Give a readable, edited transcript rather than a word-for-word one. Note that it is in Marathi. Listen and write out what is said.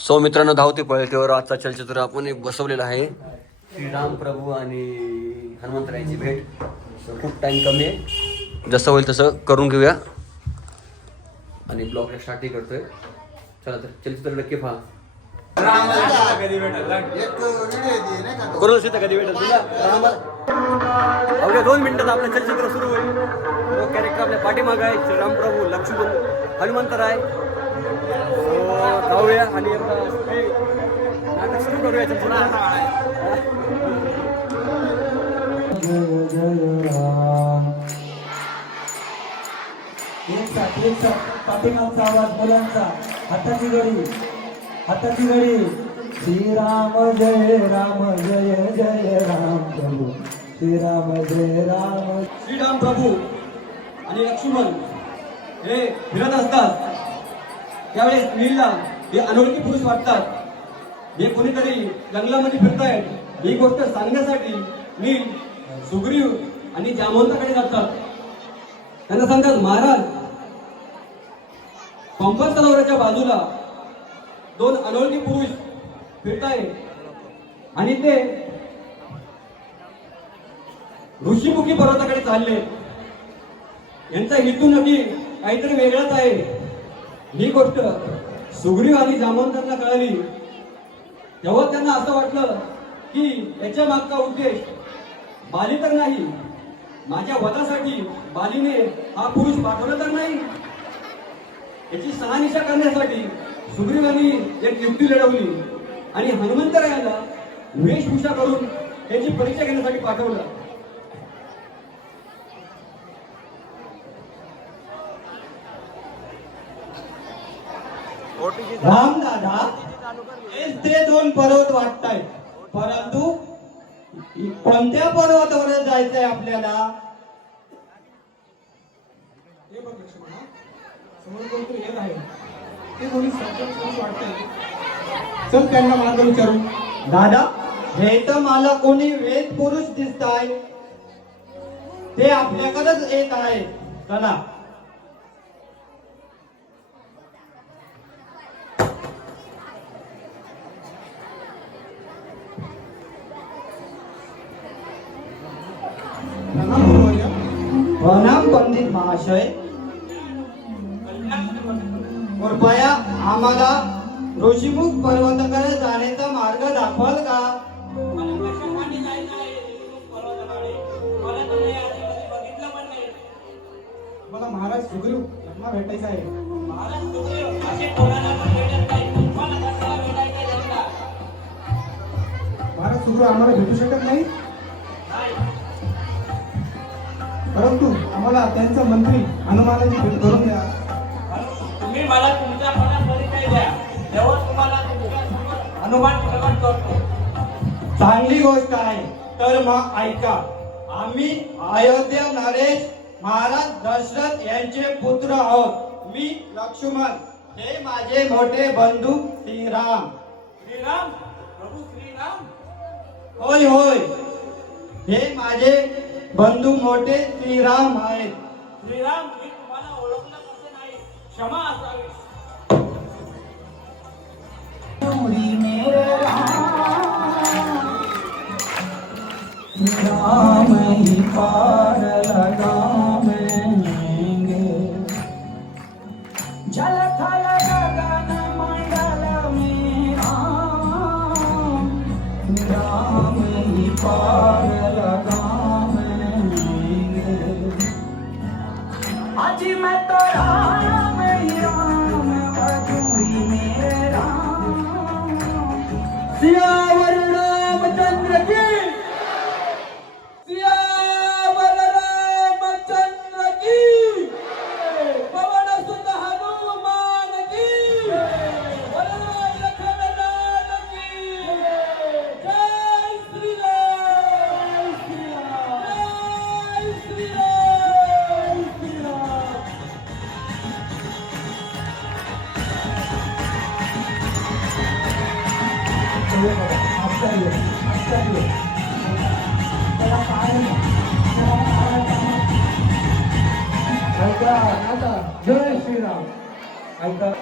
सो मित्रांनो, धावते पळतेवर आजचा चलचित्र आपण एक बसवलेला आहे. श्रीराम प्रभू आणि हनुमंतरायांची भेट. खूप टाइम कमी आहे, जसं होईल तसं करून घेऊया आणि ब्लॉगला स्टार्टही करतोय. चला तर चलचित्र नक्की पहा. करून कधी भेटेल तुला? अवघ्या 2 मिनिटात आपलं चलचित्र सुरू होईल. तो कॅरेक्टर आपल्या पाठीमागं आहे. श्रीराम प्रभू, लक्ष्मण, हनुमंतराय. जाऊया आणि नाटक सुरू करूया. पाठीमागचा आवाज मुलांचा. हाताची घडी, हाताची घडी. श्रीराम जय राम, जय जय राम प्रभू. श्रीराम जय राम. श्रीराम प्रभू आणि लक्ष्मण हे फिरत असतात त्यावेळेस नीलला हे अनोळखी पुरुष वाटतात. हे कोणीतरी जंगलामध्ये फिरतायत ही गोष्ट सांगण्यासाठी नील सुग्रीव आणि जामवंताकडे जातात. त्यांना सांगतात, महाराज, पंपा सरोवराच्या बाजूला 2 अनोळखी पुरुष फिरताय आणि ते ऋषीमुखी पर्वताकडे चालले. यांचा हेतू नक्की काहीतरी वेगळाच आहे. ही गोष्ट सुग्रीव आणि जामवंतांना कळाली तेव्हा त्यांना असं वाटलं की याच्या मागचा उद्देश बाली तर नाही, माझ्या वधासाठी बालीने हा पुरुष पाठवला तर नाही. याची शहानिशा करण्यासाठी सुग्रीवांनी एक युक्ती लढवली आणि हनुमंतरायाला वेशभूषा करून त्याची परीक्षा घेण्यासाठी पाठवलं. राम दादा, ते 2 पर्वत वाटतायत, परंतु कोणत्या पर्वतावर जायचंय आपल्याला? हे बघ लक्ष्मणा, समोर कोणतरी येत आहे. ते कोणी सज्जन वाटतंय. चल त्यांना मार्ग विचारू. दादा, हे तर मला कोणी वेद पुरुष दिसताय. ते आपल्याकडेच येत आहे. चला. प्रणाम पंडित महाशय. कृपया आम्हाला ऋषीमुख पर्वताकडे जाण्याचा मार्ग दाखवाल का? मला महाराज सुग्रीव यांना भेटायचं आहे. महाराज सुग्रीव आम्हाला भेटू शकत नाही, परंतु आम्हाला त्यांचा मंत्री हनुमानाची भेट करून द्या. तुम्ही मला तुमचा परिचय द्या, तेव्हा तुम्हाला हनुमान प्रकट करतो. चांगली गोष्ट आहे. तर मग ऐका, आम्ही अयोध्या नरेश महाराज दशरथ यांचे पुत्र आहोत. मी लक्ष्मण, हे माझे मोठे बंधू श्रीराम. श्रीराम प्रभू श्रीराम. होय होय, हे माझे बंधू मोठे श्रीराम आहेत. श्रीराम, मी तुम्हाला ओळखलं कसे नाही, क्षमा असावी. राम ही पार लगावेंगे, जल थल गगन मंडल में राम ही पार लगावेंगे. आज मैं तो राम ही राम भजूंगी मेरा. सियावर रामचंद्र की, सियावर रामचंद्र की, पवन सुत हनुमान की, वरदान लखन लाल की. जय श्री राम, जय श्री राम, जय श्री राम. आता जय श्रीराम ऐका